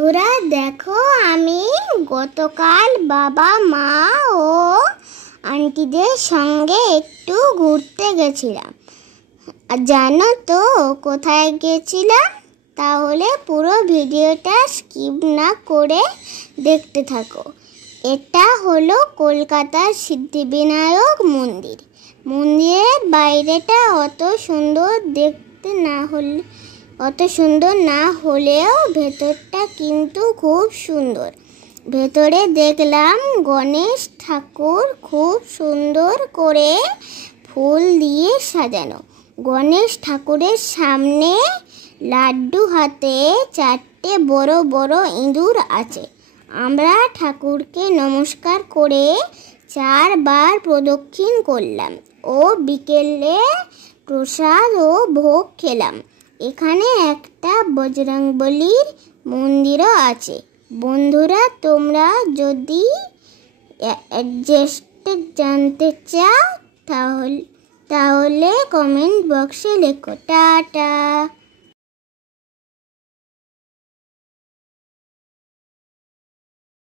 তোরা দেখো, আমি গতকাল বাবা মা ও আন্টিদের সঙ্গে একটু ঘুরতে গেছিলাম। আর জানো তো কোথায় গেছিলাম? তাহলে পুরো ভিডিওটা স্কিপ না করে দেখতে থাকো। এটা হলো কলকাতার সিদ্ধিবিনায়ক মন্দির। মন্দিরের বাইরেটা অত সুন্দর না হলেও ভেতরটা কিন্তু খুব সুন্দর। ভেতরে দেখলাম গণেশ ঠাকুর খুব সুন্দর করে ফুল দিয়ে সাজানো। গণেশ ঠাকুরের সামনে লাড্ডু হাতে 4টে বড় বড় ইঁদুর আছে। আমরা ঠাকুরকে নমস্কার করে 4 বার প্রদক্ষিণ করলাম ও বিকেলে প্রসাদ ও ভোগ খেলাম। এখানে একটা বজরংবলীর মন্দিরও আছে। বন্ধুরা, তোমরা যদি অ্যাড্রেস জানতে চাও তাহলে কমেন্ট বক্সে লেখো। টাটা।